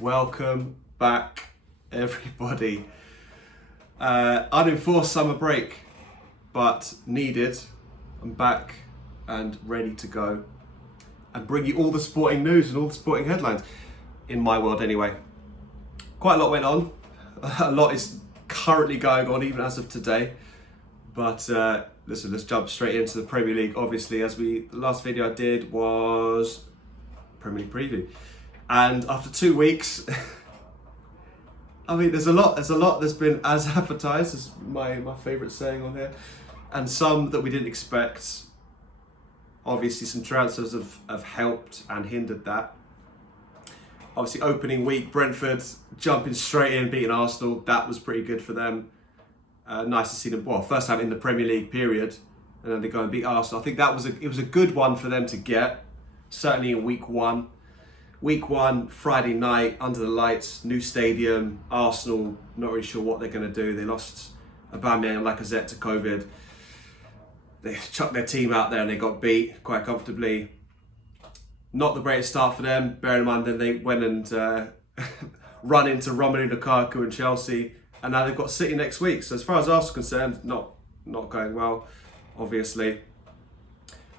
Welcome back, everybody. Unenforced summer break, but needed. I'm back and ready to go and bring you all the sporting news and all the sporting headlines, in my world anyway. Quite a lot went on. A lot is currently going on even as of today. But listen, let's jump straight into the Premier League. Obviously, the last video I did was Premier League preview. And after 2 weeks, I mean, there's a lot that's been as advertised, as my favourite saying on here, and some that we didn't expect. Obviously, some transfers have helped and hindered that. Obviously, opening week, Brentford jumping straight in, beating Arsenal. That was pretty good for them. Nice to see them, well, first time in the Premier League period, and then they go and beat Arsenal. I think it was a good one for them to get, certainly in week one. Week one, Friday night, under the lights, new stadium, Arsenal, not really sure what they're going to do. They lost Aubameyang and Lacazette to COVID. They chucked their team out there and they got beat quite comfortably. Not the greatest start for them, bearing in mind then they went and run into Romelu Lukaku and Chelsea, and now they've got City next week. So as far as Arsenal concerned, not going well, obviously.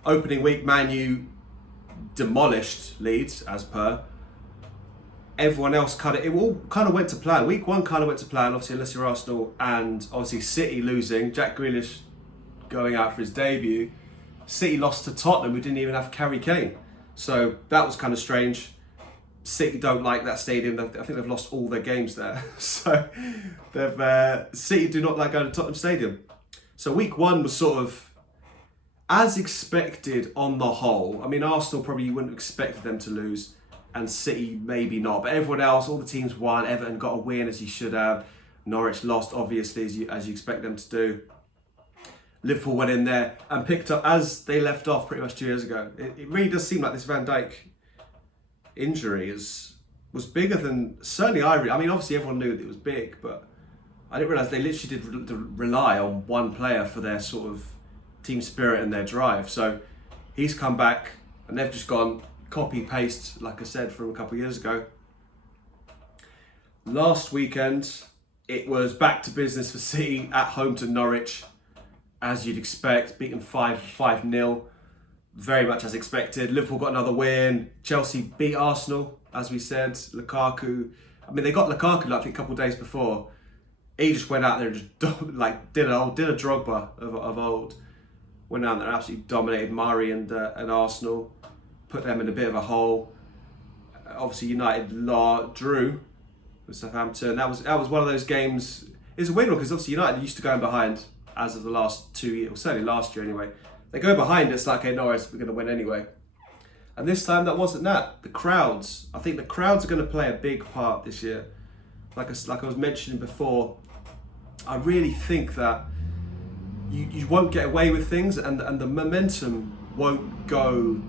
Opening week, Man U demolished Leeds, as per. Everyone else it all kind of went to plan. Week one kind of went to plan, obviously, unless you're Arsenal, and obviously City losing. Jack Grealish going out for his debut. City lost to Tottenham, who didn't even have Harry Kane. So that was kind of strange. City don't like that stadium. I think they've lost all their games there. So City do not like going to Tottenham Stadium. So week one was sort of as expected on the whole. I mean, Arsenal probably you wouldn't have expected them to lose, and City maybe not. But everyone else, all the teams won. Everton got a win as he should have. Norwich lost, obviously, as you expect them to do. Liverpool went in there and picked up as they left off pretty much 2 years ago. It really does seem like this Van Dijk injury was bigger than certainly I mean, obviously everyone knew that it was big, but I didn't realise they literally did rely on one player for their sort of team spirit and their drive. So he's come back and they've just gone copy paste, like I said, from a couple of years ago. Last weekend it was back to business for City at home to Norwich, as you'd expect, beaten 5-0, very much as expected. Liverpool got another win. Chelsea beat Arsenal, as we said. Lukaku, I mean, they got Lukaku I think a couple of days before. He just went out there and just did a Drogba of old. Went out there and absolutely dominated Mari and Arsenal, put them in a bit of a hole. Obviously, United drew with Southampton. That was one of those games. It's a weird one because obviously United used to go behind as of the last 2 years, or certainly last year anyway. They go behind, it's like, okay, no worries, we're going to win anyway. And this time that wasn't that. The crowds, I think the crowds are going to play a big part this year. Like I was mentioning before, I really think that you won't get away with things, and the momentum won't go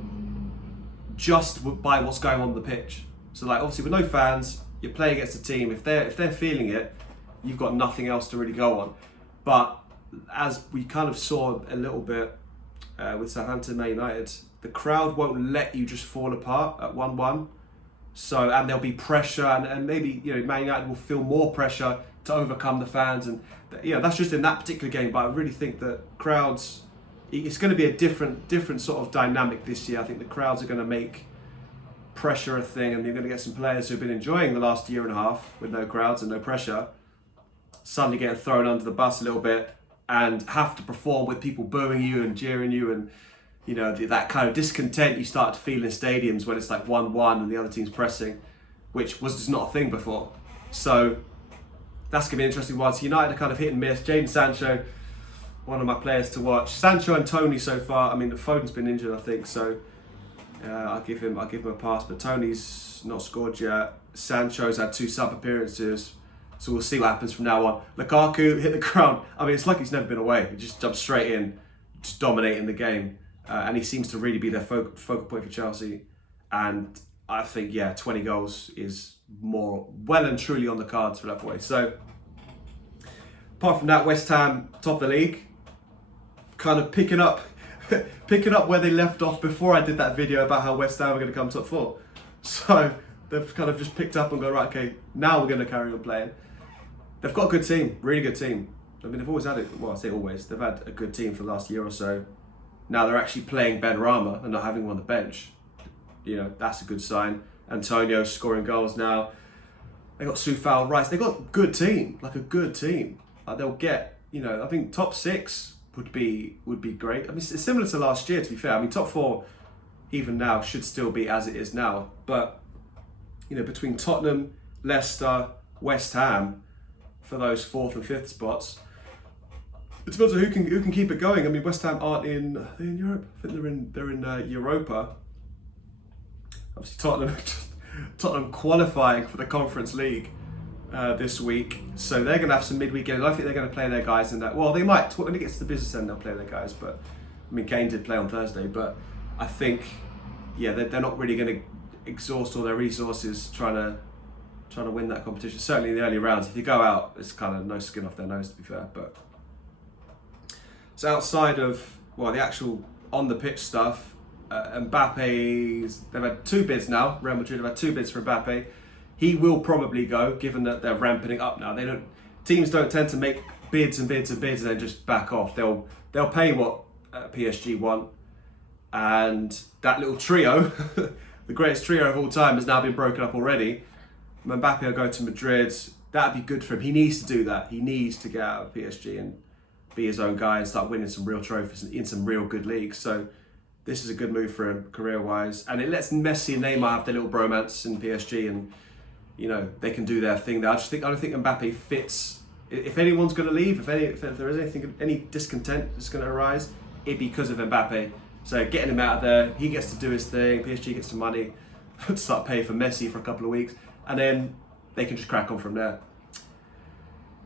just by what's going on the pitch. So like obviously with no fans, you're playing against a team. If they're feeling it, you've got nothing else to really go on. But as we kind of saw a little bit with Southampton Man United, the crowd won't let you just fall apart at 1-1. So, and there'll be pressure, and maybe, you know, Man United will feel more pressure to overcome the fans, and you know, that's just in that particular game. But I really think that crowds, it's going to be a different sort of dynamic this year. I think the crowds are going to make pressure a thing, and you're going to get some players who've been enjoying the last year and a half with no crowds and no pressure, suddenly getting thrown under the bus a little bit and have to perform with people booing you and jeering you, and you know, that kind of discontent you start to feel in stadiums when it's like 1-1 and the other team's pressing, which was just not a thing before. So that's going to be an interesting one. So United are kind of hit and miss. Jadon Sancho, one of my players to watch. Sancho and Tony so far. I mean, Foden's been injured, I think, so I'll give him a pass. But Tony's not scored yet. Sancho's had 2 sub appearances, so we'll see what happens from now on. Lukaku hit the ground. I mean, it's like he's never been away. He just jumped straight in, just dominating the game. And he seems to really be their focal point for Chelsea. And I think, 20 goals is more well and truly on the cards for that boy. So, apart from that, West Ham, top of the league, kind of picking up where they left off before I did that video about how West Ham are going to come top 4. So, they've kind of just picked up and go, right, okay, now we're going to carry on playing. They've got a good team, really good team. I mean, they've always had it. Well, I say always. They've had a good team for the last year or so. Now they're actually playing Benrahma and not having him on the bench. You know, that's a good sign. Antonio scoring goals now. They got Soufal Rice. They got a good team, like a good team. They'll get, you know, I think top 6 would be great. I mean, it's similar to last year, to be fair. I mean, top 4, even now, should still be as it is now. But, you know, between Tottenham, Leicester, West Ham, for those 4th and 5th spots, it depends on who can keep it going. I mean, West Ham aren't in Europe. I think they're in Europa. Obviously, Tottenham qualifying for the Conference League this week, so they're going to have some midweek games. I think they're going to play their guys in that. Well, they might when it gets to the business end. They'll play their guys, but I mean, Kane did play on Thursday, but I think, yeah, they're not really going to exhaust all their resources trying to win that competition. Certainly in the early rounds, if you go out, it's kind of no skin off their nose, to be fair. But so outside of the actual on the pitch stuff. Mbappe's, they've had 2 bids now. Real Madrid have had 2 bids for Mbappe. He will probably go, given that they're ramping it up now. Teams don't tend to make bids and bids and bids and then just back off. They'll pay what PSG want, and that little trio, the greatest trio of all time, has now been broken up already. Mbappe will go to Madrid. That'd be good for him. He needs to do that. He needs to get out of PSG and be his own guy and start winning some real trophies in some real good leagues. So this is a good move for him career-wise, and it lets Messi and Neymar have their little bromance in PSG, and you know they can do their thing there. I don't think Mbappe fits. If anyone's going to leave, if there is any discontent that's going to arise, it'd be because of Mbappe. So getting him out of there, he gets to do his thing. PSG gets some money to start paying for Messi for a couple of weeks, and then they can just crack on from there.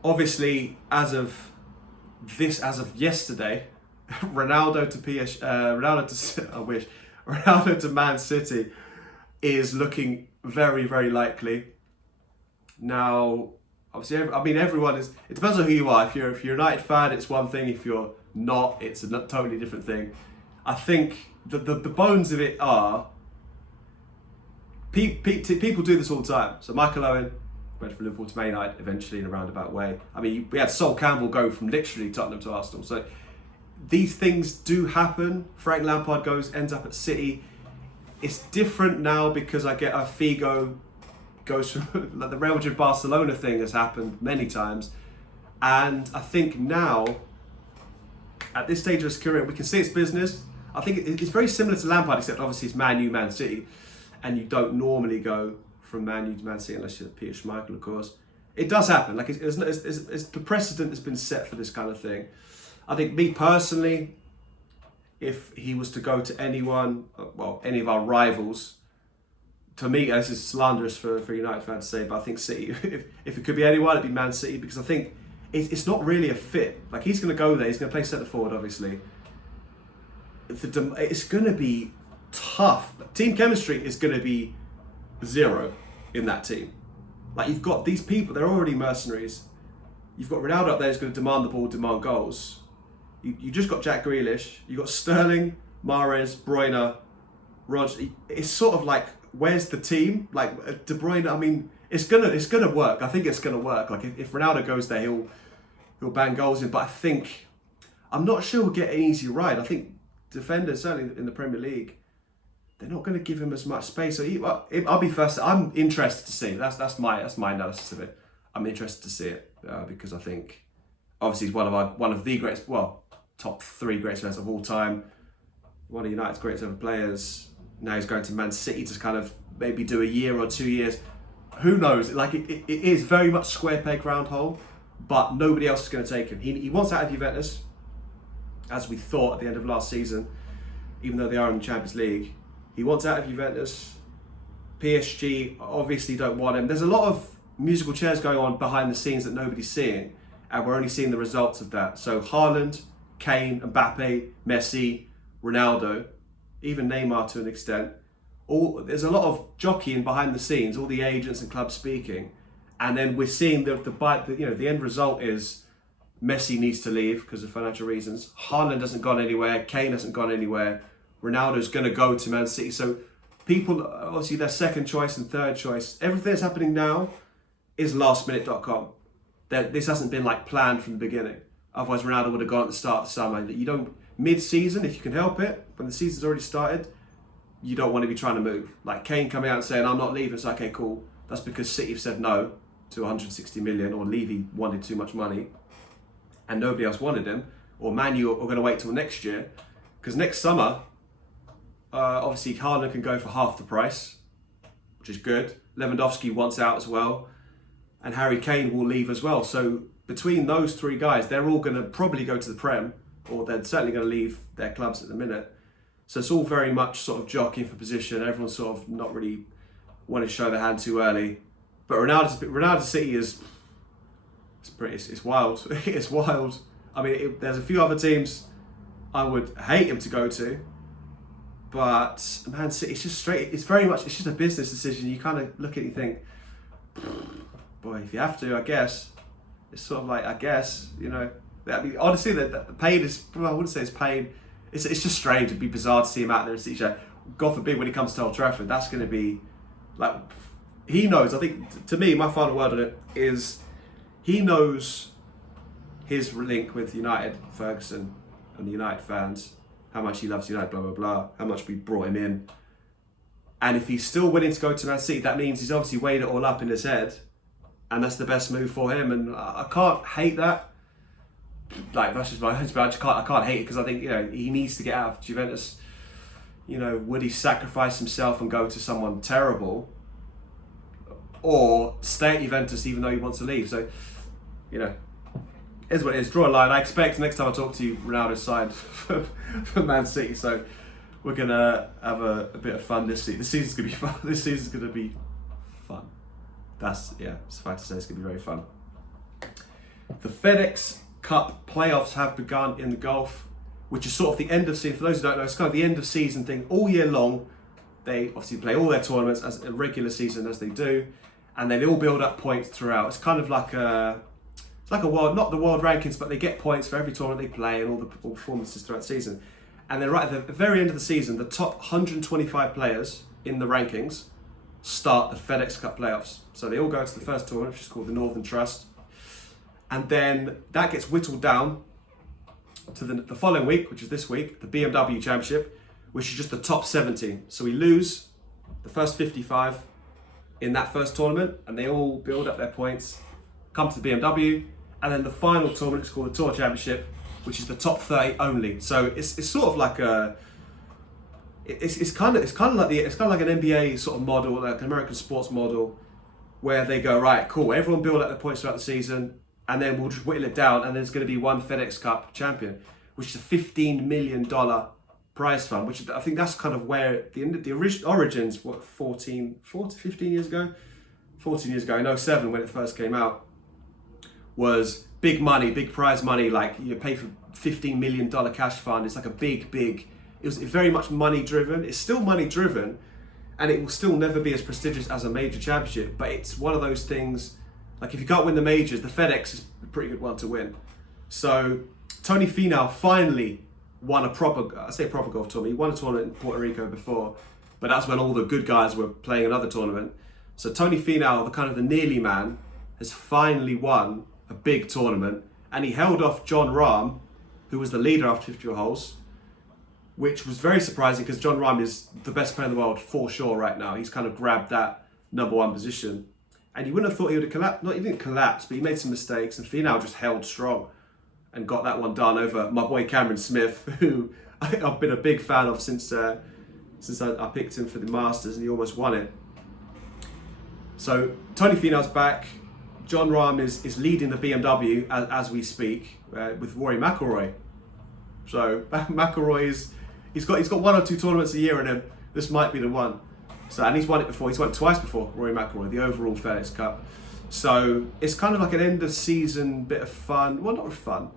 Obviously, as of yesterday, Ronaldo to Man City is looking very, very likely. Now, obviously, everyone is. It depends on who you are. If you're a United fan, it's one thing. If you're not, it's a totally different thing. I think the bones of it are people do this all the time. So Michael Owen went from Liverpool to Man United eventually in a roundabout way. I mean, we had Sol Campbell go from literally Tottenham to Arsenal. So these things do happen. Frank Lampard ends up at City. It's different now because I get a Figo goes from like the Real Madrid Barcelona thing has happened many times, and I think now at this stage of his career we can see it's business. I think it's very similar to Lampard, except obviously it's Man U, Man City, and you don't normally go from Man U to Man City unless you're Peter Schmeichel, of course. It does happen. Like it's the precedent has been set for this kind of thing. I think me personally, if he was to go to anyone, any of our rivals, to me, this is slanderous for United fans to say, but I think City, if it could be anyone, it'd be Man City, because I think it's not really a fit. Like, he's going to go there, he's going to play centre forward, obviously. It's going to be tough. Team chemistry is going to be zero in that team. Like, you've got these people, they're already mercenaries. You've got Ronaldo up there who's going to demand the ball, demand goals. You just got Jack Grealish. You've got Sterling, Mahrez, Bruyne, Rodgers. It's sort of like, where's the team? Like, De Bruyne, I mean, it's gonna work. I think it's gonna work. Like, if Ronaldo goes there, he'll bang goals in. But I'm not sure he'll get an easy ride. I think defenders, certainly in the Premier League, they're not going to give him as much space. So I'll be first. I'm interested to see. That's my analysis of it. I'm interested to see it because I think obviously he's one of the greatest, top 3 greatest players of all time. One of United's greatest ever players. Now he's going to Man City to kind of maybe do a year or 2 years. Who knows? Like, it is very much square peg round hole, but nobody else is going to take him. He wants out of Juventus, as we thought at the end of last season, even though they are in the Champions League. He wants out of Juventus. PSG obviously don't want him. There's a lot of musical chairs going on behind the scenes that nobody's seeing, and we're only seeing the results of that. So Haaland, Kane, Mbappe, Messi, Ronaldo, even Neymar to an extent. There's a lot of jockeying behind the scenes, all the agents and clubs speaking, and then we're seeing the end result is Messi needs to leave because of financial reasons. Haaland hasn't gone anywhere. Kane hasn't gone anywhere. Ronaldo's going to go to Man City. So people, obviously their second choice and third choice, everything that's happening now is lastminute.com. This hasn't been like planned from the beginning. Otherwise Ronaldo would have gone at the start of the summer. You don't, mid-season, if you can help it, when the season's already started, you don't want to be trying to move. Like Kane coming out and saying, I'm not leaving, it's like, okay, cool. That's because City have said no to 160 million, or Levy wanted too much money and nobody else wanted him, or Man U are going to wait till next year, because next summer, obviously Haaland can go for half the price, which is good. Lewandowski wants out as well, and Harry Kane will leave as well. So between those three guys, they're all going to probably go to the Prem, or they're certainly going to leave their clubs at the minute. So it's all very much sort of jockeying for position. Everyone's sort of not really wanting to show their hand too early. But Ronaldo's City is it's wild. It's wild. I mean, there's a few other teams I would hate him to go to, but Man City, it's just straight. It's just a business decision. You kind of look at it and think, boy, if you have to, I guess. It's sort of like, I guess, you know. I mean, honestly, the pain is, well, I wouldn't say it's pain. It's just strange. It'd be bizarre to see him out there and see each other. God forbid when he comes to Old Trafford, that's going to be like, he knows. I think, to me, my final word on it is, he knows his link with United, Ferguson, and the United fans, how much he loves United, blah, blah, blah, how much we brought him in. And if he's still willing to go to Man City, that means he's obviously weighed it all up in his head, and that's the best move for him. And I can't hate that. Like, that's just my I can't hate it, because I think, you know, he needs to get out of Juventus. You know, would he sacrifice himself and go to someone terrible, or stay at Juventus even though he wants to leave? So, you know, is what it is. Draw a line. I expect next time I talk to you, Ronaldo's signed for Man City. So we're gonna have a bit of fun this season. This season's gonna be fun. This season's gonna be fun. It's fair to say it's gonna be very fun. The FedEx Cup playoffs have begun in the Gulf, which is sort of the end of season. For those who don't know, it's kind of the end of season thing. All year long, they obviously play all their tournaments as a regular season as they do, and then they all build up points throughout. It's kind of like it's like a world, not the world rankings, but they get points for every tournament they play and all the performances throughout the season. And then right at the very end of the season, the top 125 players in the rankings start the FedEx Cup playoffs. So they all go to the first tournament, which is called the Northern Trust. And then that gets whittled down to the following week, which is this week, the BMW Championship, which is just the top 70. So we lose the first 55 in that first tournament, and they all build up their points, come to the BMW, and then the final tournament is called the Tour Championship, which is the top 30 only. So it's sort of like it's kind of like an NBA sort of model, like an American sports model, where they go, right, cool, everyone build up their points throughout the season, and then we'll just whittle it down, and there's going to be one FedEx Cup champion, which is a $15 million prize fund, which I think that's kind of where the origins, 15 years ago? 14 years ago, in 07 when it first came out, was big money, big prize money, like you pay for $15 million cash fund. It's like a big, it was very much money driven. It's still money driven, and it will still never be as prestigious as a major championship, but it's one of those things, like if you can't win the majors, the FedEx is a pretty good one to win. So Tony Finau finally won a proper golf tournament. He won a tournament in Puerto Rico before, but that's when all the good guys were playing another tournament. So Tony Finau, the nearly man, has finally won a big tournament, and he held off John Rahm, who was the leader after 50 holes, which was very surprising because John Rahm is the best player in the world for sure right now. He's kind of grabbed that number one position. And you wouldn't have thought he would have collapsed. He didn't collapse, but he made some mistakes, and Finau just held strong and got that one done over my boy Cameron Smith, who I've been a big fan of since I picked him for the Masters, and he almost won it. So Tony Finau's back. John Rahm is leading the BMW as we speak with Rory McIlroy. So McIlroy he's got one or two tournaments a year in him. This might be the one. So, and he's won it before. He's won it twice before, Rory McIlroy, the overall FedEx Cup. So it's kind of like an end of season bit of fun. Well, not fun,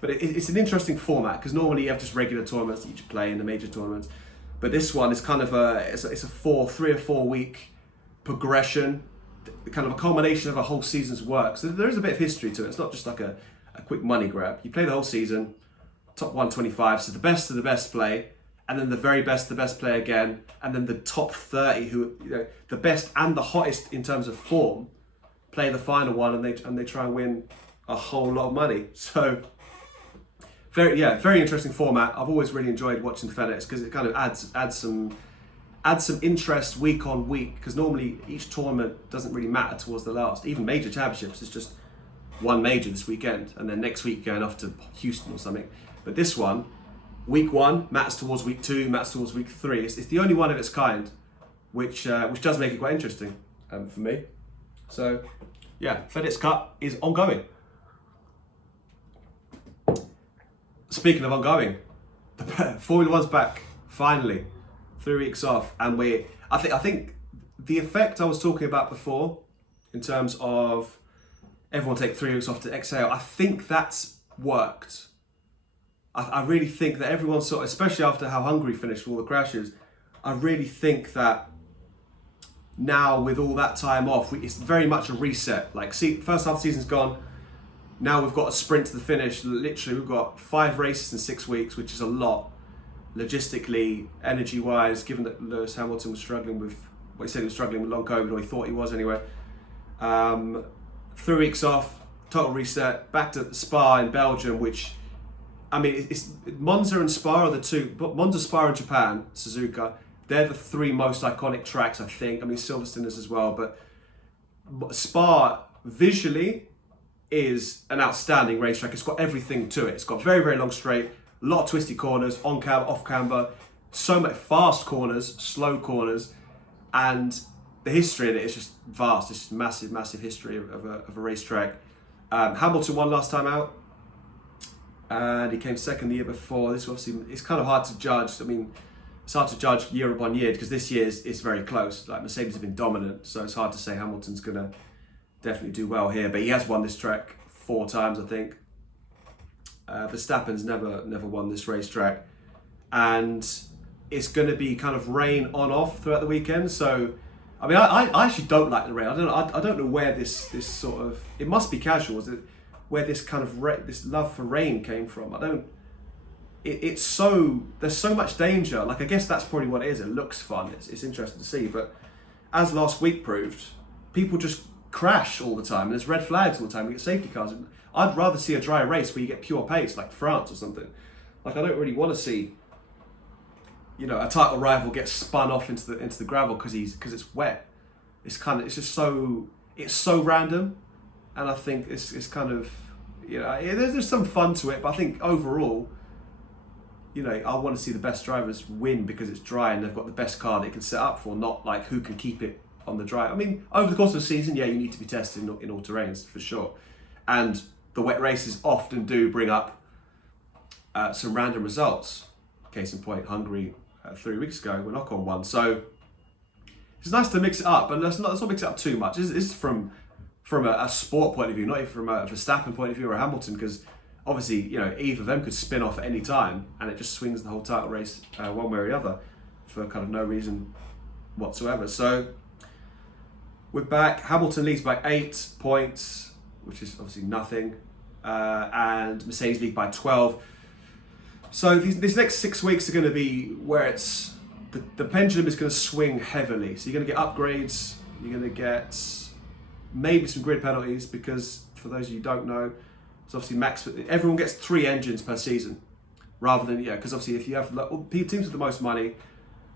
but it's an interesting format, because normally you have just regular tournaments that you just play in the major tournaments. But this one is kind of it's a 3 or 4 week progression, kind of a culmination of a whole season's work. So there is a bit of history to it. It's not just like a quick money grab. You play the whole season, top 125, so the best of the best play, and then the best player again, and then the top 30 who, the best and the hottest in terms of form, play the final one, and they try and win a whole lot of money. So very interesting format. I've always really enjoyed watching the FedEx because it kind of adds some interest week on week, because normally each tournament doesn't really matter towards the last. Even major championships, it's just one major this weekend, and then next week going off to Houston or something. But this one, week 1 matters towards week 2, matters towards week 3. It's the only one of its kind, which does make it quite interesting for me. So yeah, FedEx Cup is ongoing. Speaking of ongoing, the Formula One's back finally. 3 weeks off, and I think the effect I was talking about before, in terms of everyone take 3 weeks off to exhale, I think that's worked. I really think that everyone sort of, especially after how Hungary finished with all the crashes, I really think that now with all that time off, it's very much a reset. Like, first half of the season's gone. Now we've got a sprint to the finish. Literally, we've got 5 races in 6 weeks, which is a lot. Logistically, energy-wise, given that Lewis Hamilton was struggling with, well, he said he was struggling with long COVID, or he thought he was anyway. 3 weeks off, total reset, back to Spa in Belgium, which, I mean, it's Monza and Spa are the two, but Monza, Spa in Japan, Suzuka, they're the 3 most iconic tracks, I think. I mean, Silverstone is as well, but Spa visually is an outstanding racetrack. It's got everything to it. It's got very, very long straight, a lot of twisty corners, on camber, off camber, so many fast corners, slow corners, and the history in it is just vast. It's just massive, massive history of a racetrack. Hamilton won last time out, and he came second the year before. This obviously, it's kind of hard to judge. I mean, it's hard to judge year upon year because this year is very close. Like, Mercedes have been dominant, so it's hard to say Hamilton's gonna definitely do well here. But he has won this track 4 times, I think. Verstappen's never won this racetrack, and it's going to be kind of rain on off throughout the weekend. So, I mean, I actually don't like the rain. I don't know where this sort of, it must be casuals, where this kind of this love for rain came from. It's so, there's so much danger. Like, I guess that's probably what it is. It looks fun. It's interesting to see, but as last week proved, people just crash all the time, and there's red flags all the time. We get safety cars. I'd rather see a dry race where you get pure pace, like France or something. Like, I don't really want to see, a title rival get spun off into the gravel because it's wet. It's so random, and I think it's kind of, there's some fun to it, but I think overall, I want to see the best drivers win because it's dry and they've got the best car they can set up for, not like who can keep it on the dry. I mean, over the course of the season, you need to be tested in all terrains for sure, and the wet races often do bring up some random results. Case in point, Hungary 3 weeks ago when Ocon won. So it's nice to mix it up, but let's not mix it up too much. This is from a sport point of view, not even from a Verstappen point of view or a Hamilton, because obviously, either of them could spin off at any time and it just swings the whole title race one way or the other for kind of no reason whatsoever. So we're back. Hamilton leads by 8 points, which is obviously nothing, and Mercedes lead by 12. So these next 6 weeks are going to be where it's the pendulum is going to swing heavily. So you're going to get upgrades, you're going to get maybe some grid penalties, because for those of you who don't know, it's obviously everyone gets 3 engines per season, rather than, because obviously if you have teams with the most money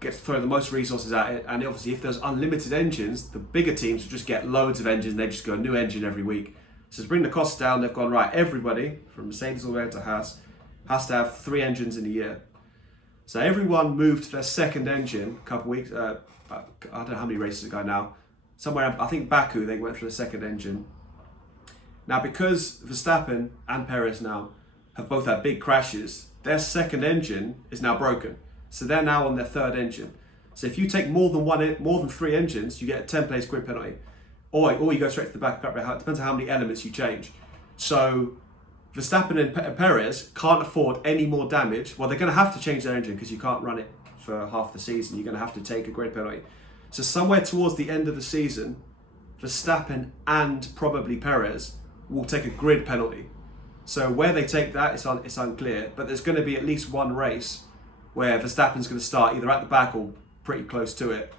get to throw the most resources at it, and obviously if there's unlimited engines, the bigger teams will just get loads of engines, they just go a new engine every week. So to bring the costs down, they've gone, right, everybody from Mercedes all the way to Haas has to have 3 engines in a year. So everyone moved to their second engine a couple of weeks, I don't know how many races ago now, somewhere, I think Baku, they went for the second engine. Now, because Verstappen and Perez now have both had big crashes, their second engine is now broken. So they're now on their third engine. So if you take more than 3 engines, you get a 10 place grid penalty. Or you go straight to the back. It depends on how many elements you change. So Verstappen and Perez can't afford any more damage. Well, they're going to have to change their engine because you can't run it for half the season. You're going to have to take a grid penalty. So somewhere towards the end of the season, Verstappen and probably Perez will take a grid penalty. So where they take that, it's unclear. But there's going to be at least one race where Verstappen's going to start either at the back or pretty close to it.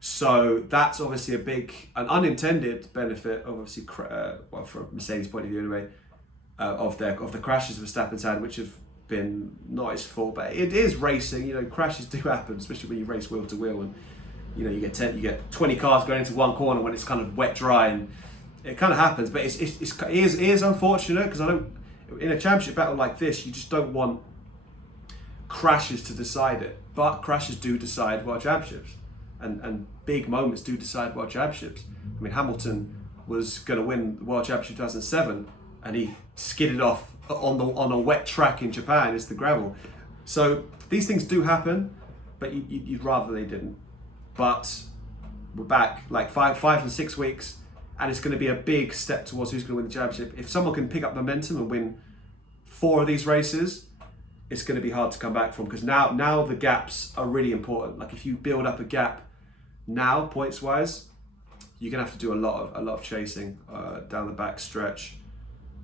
So that's obviously an unintended benefit, obviously, from Mercedes' point of view anyway, of the crashes Verstappen's had, which have been not his fault, but it is racing. Crashes do happen, especially when you race wheel to wheel, and you get 20 cars going into one corner when it's kind of wet dry, and it kind of happens. But it is unfortunate, because in a championship battle like this, you just don't want crashes to decide it. But crashes do decide world championships, and big moments do decide world championships. I mean, Hamilton was going to win the world championship 2007, and he skidded off on a wet track in Japan. It's the gravel. So these things do happen, but you'd rather they didn't. But we're back like 5 and 6 weeks, and it's going to be a big step towards who's going to win the championship. If someone can pick up momentum and win 4 of these races, it's going to be hard to come back from, because now the gaps are really important. Like, if you build up a gap now, points wise, you're going to have to do a lot of chasing down the back stretch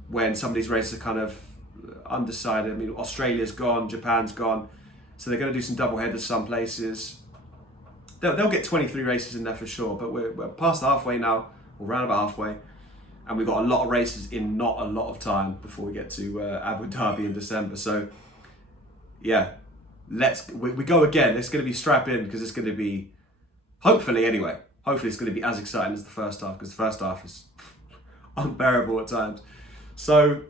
when some of these races are kind of undecided. I mean, Australia's gone, Japan's gone, so they're going to do some double headers some places. They'll get 23 races in there for sure, but we're past halfway now, or round about halfway, and we've got a lot of races in not a lot of time before we get to Abu Dhabi in December. So yeah, we go again. It's going to be strap in, because it's going to be, hopefully it's going to be as exciting as the first half, because the first half is unbearable at times. So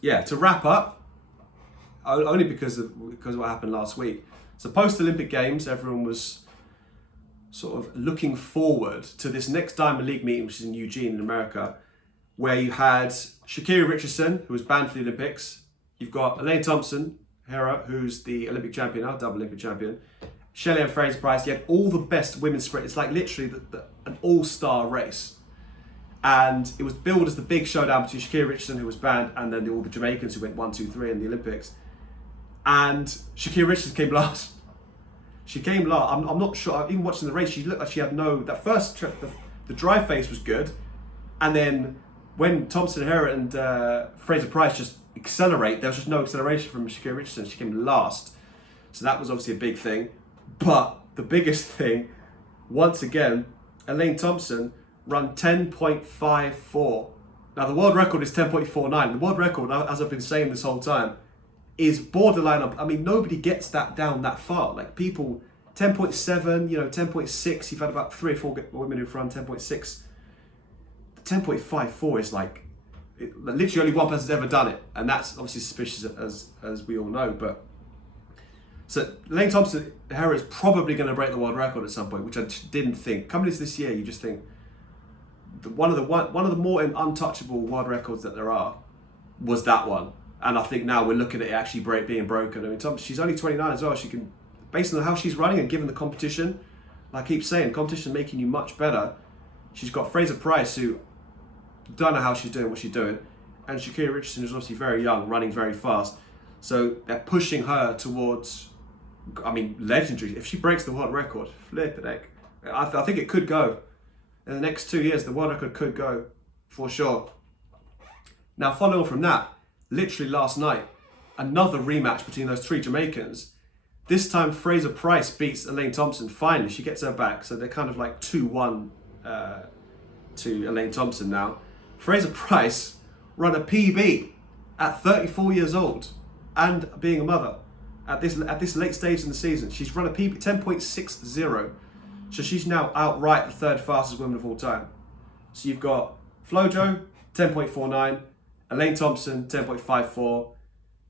yeah, to wrap up, only because of what happened last week. So post-Olympic Games, everyone was sort of looking forward to this next Diamond League meeting, which is in Eugene in America, where you had Sha'Carri Richardson, who was banned for the Olympics. You've got Elaine Thompson-Herah, who's the Olympic champion now, double Olympic champion. Shelley and Fraser-Price. You had all the best women's sprint. It's like literally an all-star race. And it was billed as the big showdown between Sha'Carri Richardson, who was banned, and then all the Jamaicans who went 1, 2, 3 in the Olympics. And Sha'Carri Richardson came last. She came last. I'm not sure. Even watching the race, she looked like she had that first trip, the drive phase was good. And then when Thompson-Herah and Fraser-Price just accelerate, there was just no acceleration from Sha'Carri Richardson. She came last. So that was obviously a big thing. But the biggest thing, once again, Elaine Thompson run 10.54. Now the world record is 10.49. The world record, as I've been saying this whole time, is borderline up. I mean, nobody gets that down that far. Like, people, 10.7, 10.6, you've had about 3 or 4 women who've run 10.6. 10.54 is like, literally only one person's ever done it. And that's obviously suspicious, as we all know. But so Elaine Thompson-Herah is probably going to break the world record at some point, which I didn't think. Coming into this year, you just think one of the more untouchable world records that there are was that one. And I think now we're looking at it actually being broken. I mean, she's only 29 as well. She can, based on how she's running and given the competition, like I keep saying, competition making you much better. She's got Fraser-Price, who don't know how she's doing what she's doing, and Sha'Carri Richardson, who's obviously very young, running very fast. So they're pushing her towards, I mean, legendary. If she breaks the world record, flip the neck. I think it could go. In the next 2 years, the world record could go, for sure. Now, following on from that, literally last night, another rematch between those 3 Jamaicans. This time, Fraser-Price beats Elaine Thompson. Finally, she gets her back. So they're kind of like 2-1 to Elaine Thompson now. Fraser-Price run a PB at 34 years old and being a mother at this late stage in the season. She's run a PB 10.60. So she's now outright the 3rd fastest woman of all time. So you've got Flojo, 10.49. Elaine Thompson, 10.54.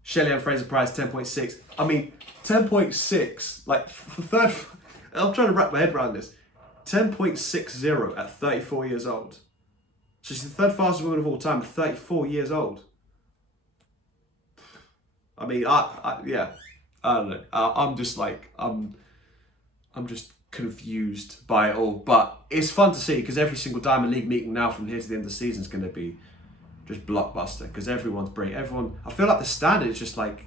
Shelley Ann Fraser-Price, 10.6. I mean, 10.6, like, for third, I'm trying to wrap my head around this. 10.60 at 34 years old. So she's the 3rd fastest woman of all time at 34 years old. I mean, I don't know. I'm just like, I'm just confused by it all. But it's fun to see, because every single Diamond League meeting now from here to the end of the season is going to be just blockbuster, because everyone's brilliant. I feel like the standard is just like,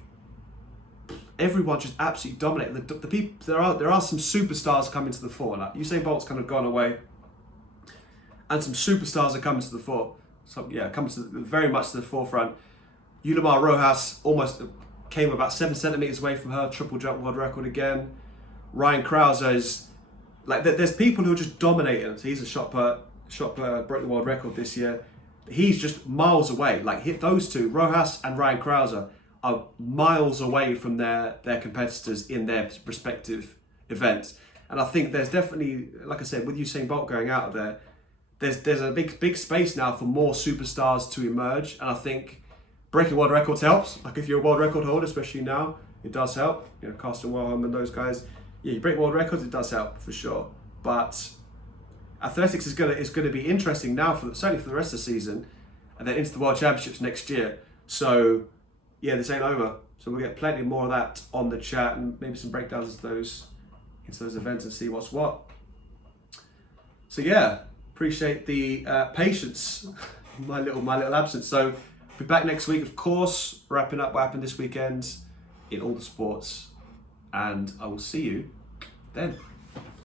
everyone's just absolutely dominating. The people, there are some superstars coming to the fore. Like Usain Bolt's kind of gone away, and some superstars are coming to the fore. So yeah, coming to very much to the forefront. Yulimar Rojas almost came about 7 centimeters away from her triple jump world record again. Ryan Krause is like, there's people who are just dominating. So he's a shot per broke the world record this year. He's just miles away. Like, hit those two, Rojas and Ryan Krause, are miles away from their competitors in their respective events. And I think there's definitely, like I said, with Usain Bolt going out there, there's a big space now for more superstars to emerge. And I think breaking world records helps. Like, if you're a world record holder, especially now, it does help. You know, Carsten Wellham and those guys. Yeah, you break world records, it does help for sure. But athletics is gonna be interesting now, certainly for the rest of the season, and then into the World Championships next year. So yeah, this ain't over. So we'll get plenty more of that on the chat, and maybe some breakdowns into those events and see what's what. So yeah, appreciate the patience, my little absence. So be back next week, of course, wrapping up what happened this weekend in all the sports, and I will see you then.